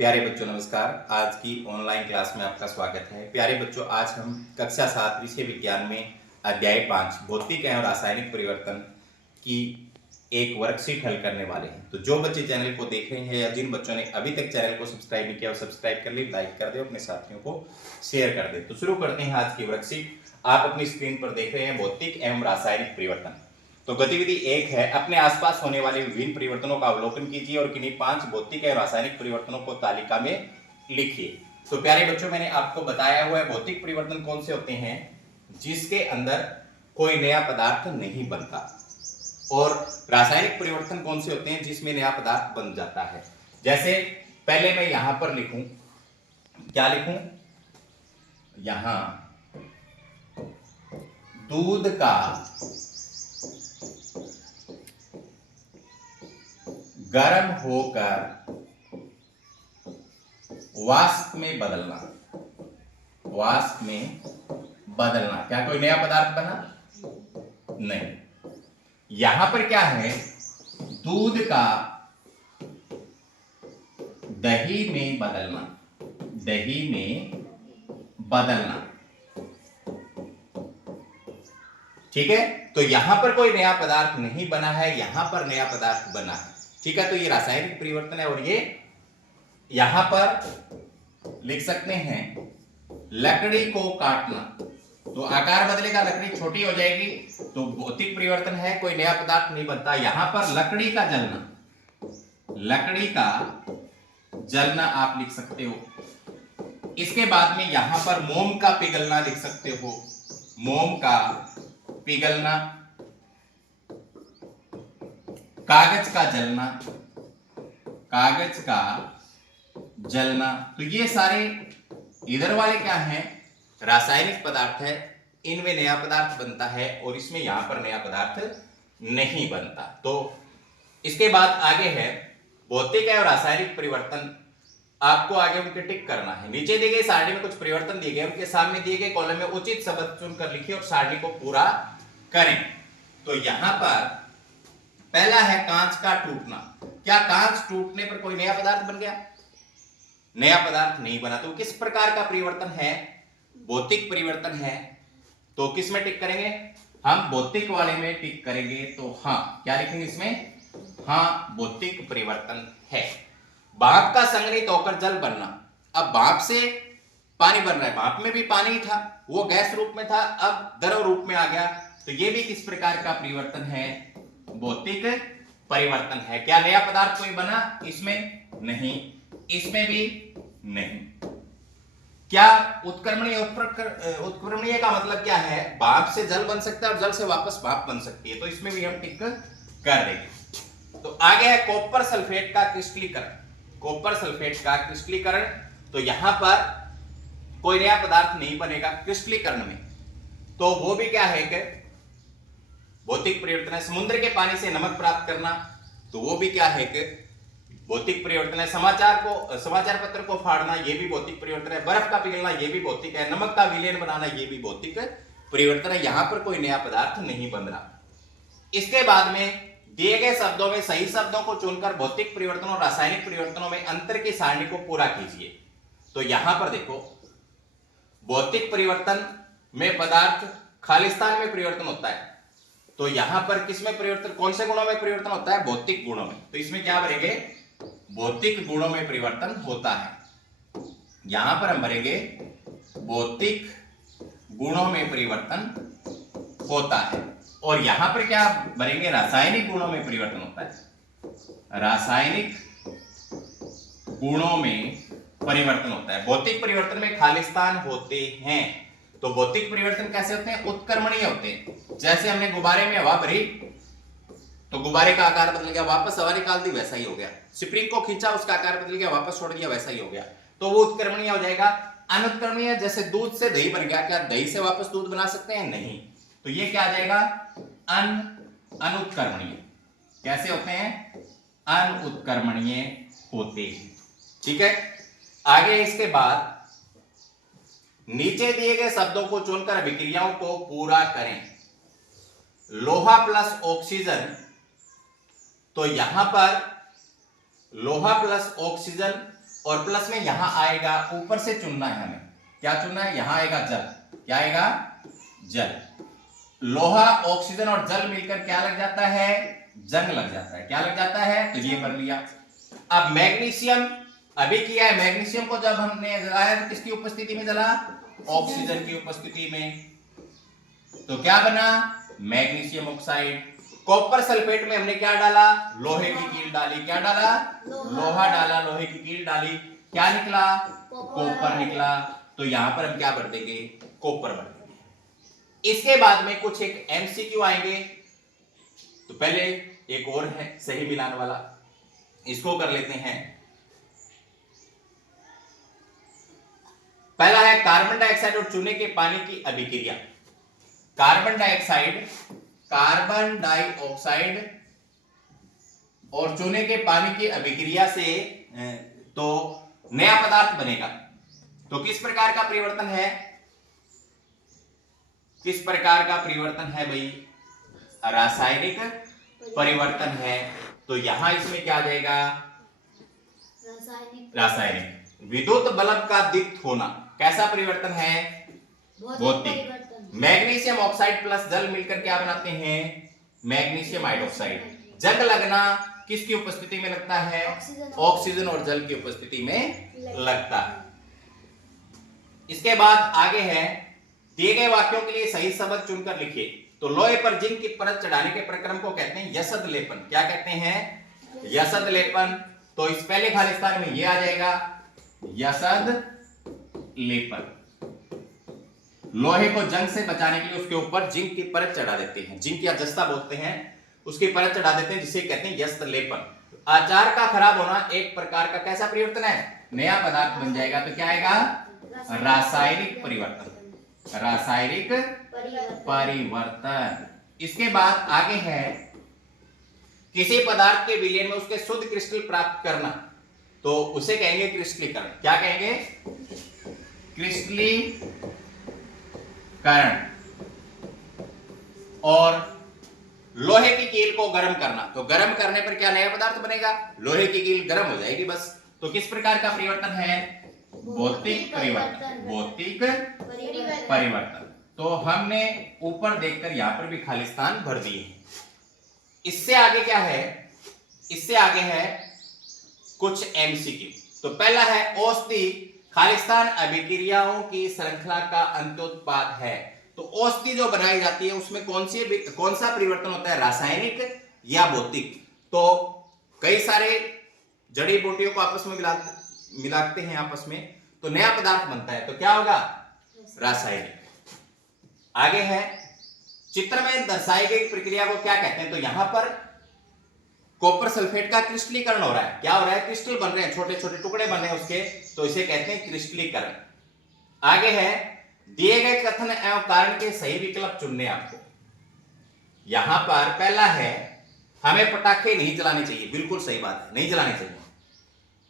प्यारे बच्चों नमस्कार। आज की ऑनलाइन क्लास में आपका स्वागत है। प्यारे बच्चों, आज हम कक्षा 7 विषय विज्ञान में अध्याय 5 भौतिक एवं रासायनिक परिवर्तन की एक वर्कशीट हल करने वाले हैं। तो जो बच्चे चैनल को देख रहे हैं या जिन बच्चों ने अभी तक चैनल को सब्सक्राइब नहीं किया वो सब्सक्राइब कर ले, लाइक कर दे, अपने साथियों को शेयर कर दे। तो शुरू करते हैं आज की वर्कशीट। आप अपनी स्क्रीन पर देख रहे हैं भौतिक एवं रासायनिक परिवर्तन। तो गतिविधि 1 है, अपने आसपास होने वाले विभिन्न परिवर्तनों का अवलोकन कीजिए और किन्हीं 5 भौतिक एवं रासायनिक परिवर्तनों को तालिका में लिखिए। तो प्यारे बच्चों, मैंने आपको बताया हुआ है भौतिक परिवर्तन कौन से होते हैं जिसके अंदर कोई नया पदार्थ नहीं बनता, और रासायनिक परिवर्तन कौन से होते हैं जिसमें नया पदार्थ बन जाता है। जैसे पहले मैं यहां पर लिखूं, क्या लिखूं, यहां दूध का गर्म होकर वाष्प में बदलना, वाष्प में बदलना, क्या कोई नया पदार्थ बना? नहीं। यहां पर क्या है, दूध का दही में बदलना, दही में बदलना, ठीक है। तो यहां पर कोई नया पदार्थ नहीं बना है, यहां पर नया पदार्थ बना है, ठीक है। तो ये रासायनिक परिवर्तन है। और ये यहां पर लिख सकते हैं लकड़ी को काटना, तो आकार बदलेगा, लकड़ी छोटी हो जाएगी, तो भौतिक परिवर्तन है, कोई नया पदार्थ नहीं बनता। यहां पर लकड़ी का जलना, लकड़ी का जलना आप लिख सकते हो। इसके बाद में यहां पर मोम का पिघलना लिख सकते हो, मोम का पिघलना, कागज का जलना, कागज का जलना। तो ये सारे इधर वाले क्या हैं, रासायनिक पदार्थ है, इनमें नया पदार्थ बनता है और इसमें यहां पर नया पदार्थ नहीं बनता। तो इसके बाद आगे है भौतिक एवं रासायनिक परिवर्तन। आपको आगे उनके टिक करना है। नीचे दिए गए सारणी में कुछ परिवर्तन दिए गए, उनके सामने दिए गए कॉलम में उचित शब्द चुनकर लिखिए और सारणी को पूरा करें। तो यहां पर पहला है कांच का टूटना। क्या कांच टूटने पर कोई नया पदार्थ बन गया? नया पदार्थ नहीं बना। तो किस प्रकार का परिवर्तन है? भौतिक परिवर्तन है। तो किस में टिक करेंगे? हम भौतिक वाले में टिक करेंगे। तो हां, क्या लिखेंगे इसमें? हां, भौतिक परिवर्तन है। भाप का संघनित होकर जल बनना। अब भाप से पानी बन रहा है, भाप में भी पानी था, वो गैस रूप में था, अब द्रव रूप में आ गया। तो ये भी किस प्रकार का परिवर्तन है? भौतिक परिवर्तन है। क्या नया पदार्थ कोई बना? इसमें नहीं, इसमें भी नहीं। क्या उत्क्रमणीय? उत्क्रमणीय का मतलब क्या है? भाप से जल बन सकता है और जल से वापस भाप बन सकती है, तो इसमें भी हम टिक कर देंगे। तो आगे है कॉपर सल्फेट का क्रिस्टलीकरण। कॉपर सल्फेट का क्रिस्टलीकरण, तो यहां पर कोई नया पदार्थ नहीं बनेगा क्रिस्टलीकरण में, तो वो भी क्या है कि भौतिक परिवर्तन है। समुद्र के पानी से नमक प्राप्त करना, तो वो भी क्या है कि भौतिक परिवर्तन है। समाचार पत्र को फाड़ना, ये भी भौतिक परिवर्तन है। बर्फ का पिघलना, ये भी भौतिक है। नमक का विलयन बनाना, ये भी भौतिक परिवर्तन है। यहां पर कोई नया पदार्थ नहीं बन रहा। इसके बाद में दिए गए शब्दों में सही शब्दों को चुनकर भौतिक परिवर्तनों और रासायनिक परिवर्तनों में अंतर की सारणी को पूरा कीजिए। तो यहां पर देखो, भौतिक परिवर्तन में पदार्थ खालिस्तान में परिवर्तन होता है, तो यहां पर किसमें परिवर्तन, कौन से गुणों में परिवर्तन होता है? भौतिक गुणों में। तो इसमें क्या भरेंगे? भौतिक गुणों में परिवर्तन होता है। यहां पर हम भरेंगे भौतिक गुणों में परिवर्तन होता है। और यहां पर क्या भरेंगे? रासायनिक गुणों में परिवर्तन होता है। रासायनिक गुणों में परिवर्तन होता है। भौतिक परिवर्तन में खालिस्तान होते हैं। तो भौतिक परिवर्तन कैसे होते हैं? उत्क्रमणीय होते हैं। जैसे हमने गुब्बारे में हवा भरी, तो गुब्बारे का आकार बदल गया, वापस हवा निकाल दी, वैसा ही हो गया। स्प्रिंग को खींचा, उसका आकार बदल गया, वापस छोड़ दिया, वैसा ही हो गया। तो वो उत्क्रमणीय हो जाएगा। अनुत्क्रमणीय, जैसे दूध से दही बन गया, क्या दही से वापस दूध बना सकते हैं? नहीं। तो ये क्या आ जाएगा? अनुत्क्रमणीय। कैसे होते हैं? अनुत्क्रमणीय होते हैं, ठीक है। आगे इसके बाद नीचे दिए गए शब्दों को चुनकर अभिक्रियाओं को पूरा करें। लोहा प्लस ऑक्सीजन, तो यहां पर लोहा प्लस ऑक्सीजन और प्लस में यहां आएगा, ऊपर से चुनना है हमें, क्या चुनना है, यहां आएगा जल, क्या आएगा, जल। लोहा, ऑक्सीजन और जल मिलकर क्या लग जाता है, जंग लग जाता है, क्या लग जाता है, तो ये कर लिया। अब मैग्नीशियम अभी किया है, मैग्नीशियम को जब हमने जलाया तो किसकी उपस्थिति में जला, ऑक्सीजन की उपस्थिति में, तो क्या बना, मैग्नीशियम ऑक्साइड। कॉपर सल्फेट में हमने क्या डाला, लोहे की कील डाली, क्या डाला, लोहा डाला, लोहे की कील डाली, क्या निकला, कॉपर निकला। तो यहां पर हम क्या भर देंगे, कॉपर भर देंगे। इसके बाद में कुछ एक एमसीक्यू आएंगे, तो पहले एक और है सही मिलान वाला, इसको कर लेते हैं। पहला है कार्बन डाइऑक्साइड और चूने के पानी की अभिक्रिया। कार्बन डाइऑक्साइड और चूने के पानी की अभिक्रिया से तो नया पदार्थ बनेगा। तो किस प्रकार का परिवर्तन है, किस प्रकार का परिवर्तन है भाई, रासायनिक परिवर्तन है। तो यहां इसमें क्या आ जाएगा, रासायनिक। विद्युत बल्ब का दीप्त होना कैसा परिवर्तन है, भौतिक। मैग्नीशियम ऑक्साइड प्लस जल मिलकर क्या बनाते हैं, मैग्नीशियम हाइड्रोक्साइड। जंग लगना किसकी उपस्थिति में लगता है, ऑक्सीजन और जल की उपस्थिति में लगता है। इसके बाद आगे है, दिए गए वाक्यों के लिए सही शब्द चुनकर लिखिए। तो लोहे पर जिंक की परत चढ़ाने के प्रक्रम को कहते हैं यसद लेपन। क्या कहते हैं, यसद लेपन। तो इस पहले खालिस्तान में ये आ जाएगा, यसद लेपन। लोहे को जंग से बचाने के लिए उसके ऊपर जिंक की परत चढ़ा देते हैं, जिंक या जस्ता बोलते हैं, उसकी परत चढ़ा देते हैं, जिसे कहते हैं यसद लेपन। आचार का खराब होना एक प्रकार का कैसा परिवर्तन है, नया पदार्थ बन जाएगा। तो क्या आएगा, रासायनिक परिवर्तन, रासायनिक परिवर्तन। इसके बाद आगे है, किसी पदार्थ के विलयन में उसके शुद्ध क्रिस्टल प्राप्त करना, तो उसे कहेंगे क्रिस्टलीकरण। क्या कहेंगे, क्रिस्टलीकरण। और लोहे की कील को गर्म करना, तो गर्म करने पर क्या नया पदार्थ बनेगा, लोहे की कील गर्म हो जाएगी बस। तो किस प्रकार का परिवर्तन है, भौतिक परिवर्तन, भौतिक परिवर्तन। तो हमने ऊपर देखकर यहां पर भी खालिस्तान भर दिए। इससे आगे क्या है, इससे आगे है कुछ एमसीक्यू। तो पहला है, औषधि खालिस्तान अभिक्रियाओं की श्रृंखला का अंत्योत्पाद है। तो औषधि जो बनाई जाती है उसमें कौन सा परिवर्तन होता है, रासायनिक या भौतिक। तो कई सारे जड़ी बूटियों को आपस में मिलाते हैं आपस में, तो नया पदार्थ बनता है, तो क्या होगा, रासायनिक। आगे है, चित्र में दर्शाई गई प्रक्रिया को क्या कहते हैं। तो यहां पर कॉपर सल्फेट का क्रिस्टलीकरण हो रहा है, क्या हो रहा है, क्रिस्टल बन रहे हैं, छोटे छोटे टुकड़े बन रहे हैं उसके, तो इसे कहते हैं क्रिस्टलीकरण। आगे है, दिए गए कथन एवं कारण के सही विकल्प चुनने आपको। यहां पर पहला है, हमें पटाखे नहीं जलाने चाहिए, बिल्कुल सही बात है, नहीं जलाने चाहिए।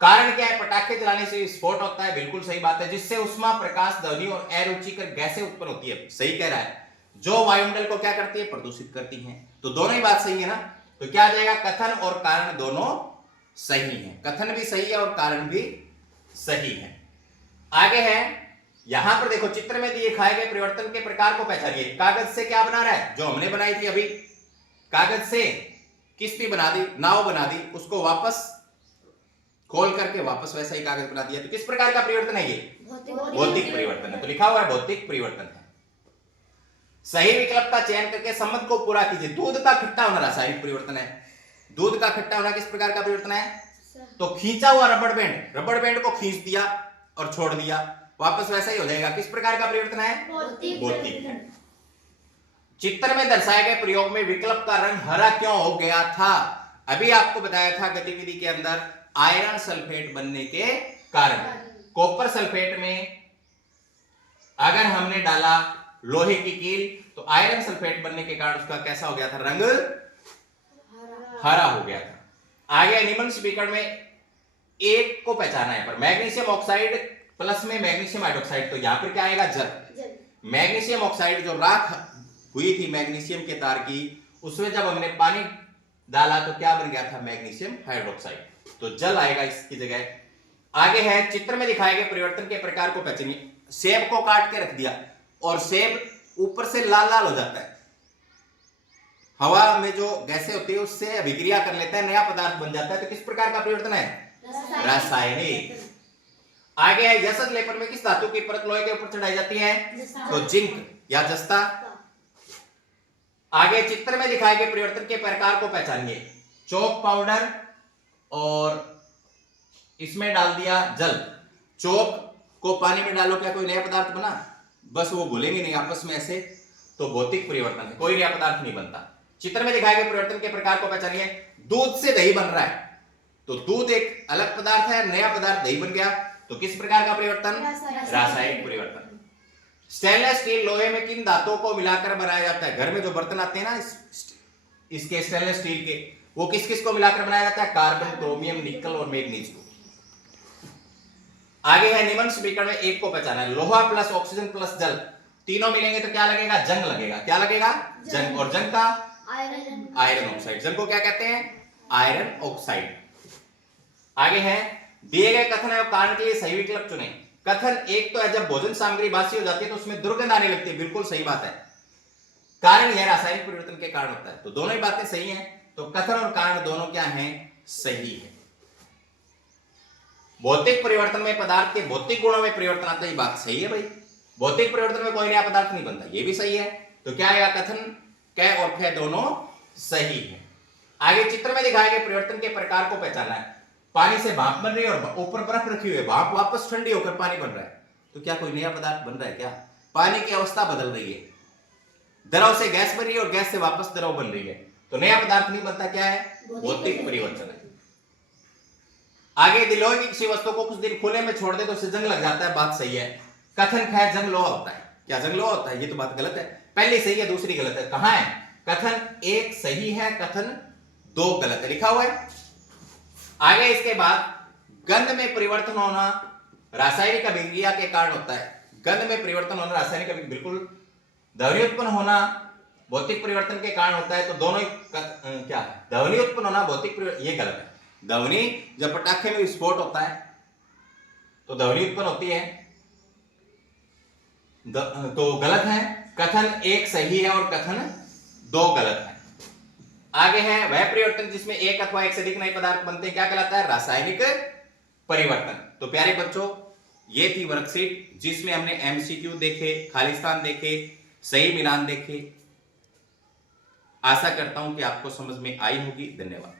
कारण क्या है, पटाखे जलाने से विस्फोट होता है, बिल्कुल सही बात है, जिससे उष्मा, प्रकाश, ध्वनि और अरुचिकर गैसें उत्पन्न होती है, सही कह रहा है, जो वायुमंडल को क्या करती है, प्रदूषित करती हैं। तो दोनों ही बात सही है ना। तो क्या आ जाएगा, कथन और कारण दोनों सही हैं, कथन भी सही है और कारण भी सही है। आगे है, यहां पर देखो चित्र में दिए खाए गए परिवर्तन के प्रकार को पहचानिए। कागज से क्या बना रहा है, जो हमने बनाई थी अभी, कागज से किस्ती बना दी, नाव बना दी, उसको वापस खोल करके वापस वैसा ही कागज बना दिया। तो किस प्रकार का परिवर्तन है ये, भौतिक परिवर्तन है। तो लिखा हुआ है भौतिक परिवर्तन है। सही विकल्प का चयन करके संबंध को पूरा कीजिए। दूध का खट्टा होना रासायनिक परिवर्तन है। दूध का खट्टा होना किस प्रकार का परिवर्तन है, तो खींचा हुआ रबड़ बैंड को खींच दिया और छोड़ दिया, वापस वैसा ही हो जाएगा। किस प्रकार का परिवर्तन है, भौतिक है। चित्र में दर्शाए गए प्रयोग में विकल्प का रंग हरा क्यों हो गया था, अभी आपको बताया था गतिविधि के अंदर, आयरन सल्फेट बनने के कारण। कॉपर सल्फेट में अगर हमने डाला लोहे की कील, तो आयरन सल्फेट बनने के कारण उसका कैसा हो गया था, रंग हरा हो गया था। आगे निम्न समीकरण में एक को पहचाना है, पर मैग्नीशियम ऑक्साइड प्लस में मैग्नीशियम हाइड्रोक्साइड, तो यहां पर क्या आएगा, जल। मैग्नीशियम ऑक्साइड जो राख हुई थी मैग्नीशियम के तार की, उसमें जब हमने पानी डाला तो क्या बन गया था, मैग्नीशियम हाइड्रोक्साइड, तो जल आएगा इसकी जगह। आगे है चित्र में दिखाए गए परिवर्तन के प्रकार को पहचानिए। सेब को काट के रख दिया और सेब ऊपर से लाल लाल हो जाता है, हवा में जो गैसें होती है उससे अभिक्रिया कर लेता है, नया पदार्थ बन जाता है। तो किस प्रकार का परिवर्तन है? रासायनिक। आगे है यशज लेपन में किस धातु की परत लोहे के ऊपर चढ़ाई जाती है? तो जिंक या जस्ता। आगे चित्र में दिखाए गए परिवर्तन के प्रकार को पहचानिए। चौक पाउडर और इसमें डाल दिया जल। चौक को पानी में डालो, क्या कोई नया पदार्थ बना? बस वो घुलेंगे नहीं आपस में ऐसे, तो भौतिक परिवर्तन है, कोई नया पदार्थ नहीं बनता। चित्र में दिखाए गए परिवर्तन के प्रकार को पहचानिए। दूध से दही बन रहा है, तो दूध एक अलग पदार्थ है, नया पदार्थ दही बन गया, तो किस प्रकार का परिवर्तन? रासायनिक परिवर्तन। स्टेनलेस स्टील लोहे में किन धातुओं को मिलाकर बनाया जाता है? घर में जो बर्तन आते हैं ना इसके स्टेनलेस स्टील के, वो किस किस को मिलाकर बनाया जाता है? कार्बन, क्रोमियम, निकल और मैग्नीज को। आगे है निम्न समीकरण में एक को पहचाना है। लोहा प्लस ऑक्सीजन प्लस जल तीनों मिलेंगे तो क्या लगेगा? जंग लगेगा। क्या लगेगा? जंग। और जंग का आयरन ऑक्साइड। जंग को क्या कहते हैं? Iron oxide. आगे है दिए गए कथन एवं कारण के लिए सही विकल्प चुनें। कथन एक तो है जब भोजन सामग्री बासी हो जाती है तो उसमें दुर्गंध आने लगती है, बिल्कुल सही बात है। कारण यह रासायनिक परिवर्तन के कारण होता है, तो दोनों ही बातें सही हैं। तो कथन और कारण दोनों क्या हैं? सही है। भौतिक परिवर्तन में पदार्थ के भौतिक गुणों में परिवर्तन आता है, ये बात सही है भाई। भौतिक परिवर्तन में कोई नया पदार्थ नहीं बनता, ये भी सही है। तो क्या आएगा? कथन क और ख दोनों सही है। आगे चित्र में दिखाए गए परिवर्तन के प्रकार को पहचानना है। पानी से भाप बन रही है और ऊपर बर्फ रखी हुई है, भाप वापस ठंडी होकर पानी बन रहा है, तो क्या कोई नया पदार्थ बन रहा है? क्या पानी की अवस्था बदल रही है, द्रव से गैस बन रही है और गैस से वापस द्रव बन रही है, तो नया पदार्थ नहीं बनता। क्या है? भौतिक परिवर्तन है। आगे लोहे की किसी वस्तु को कुछ दिन खुले में छोड़ दे तो उसे जंग लग जाता है, बात सही है। कथन ख जंग लोहा होता है। क्या जंग लोहा होता है? ये तो बात गलत है, पहली सही है दूसरी गलत है। कहां है? कथन एक सही है, कथन दो गलत है, लिखा हुआ है। आगे इसके बाद गंध में परिवर्तन होना रासायनिक अभिक्रिया के कारण होता है। गंध में परिवर्तन होना रासायनिक अभिक्रिया, बिल्कुल। ध्वनि उत्पन्न होना भौतिक परिवर्तन के कारण होता है, तो दोनों ही क्या है? ध्वनि उत्पन्न होना भौतिक परिवर्तन, ये गलत है। ध्वनि जब पटाखे में विस्फोट होता है तो ध्वनि उत्पन्न होती है, तो गलत है। कथन एक सही है और कथन दो गलत है। आगे है वह परिवर्तन जिसमें एक अथवा एक से अधिक नए पदार्थ बनते हैं, क्या कहलाता है? रासायनिक परिवर्तन। तो प्यारे बच्चों, ये थी वर्कशीट जिसमें हमने एमसीक्यू देखे, खालिस्तान देखे, सही मिलान देखे। आशा करता हूं कि आपको समझ में आई होगी। धन्यवाद।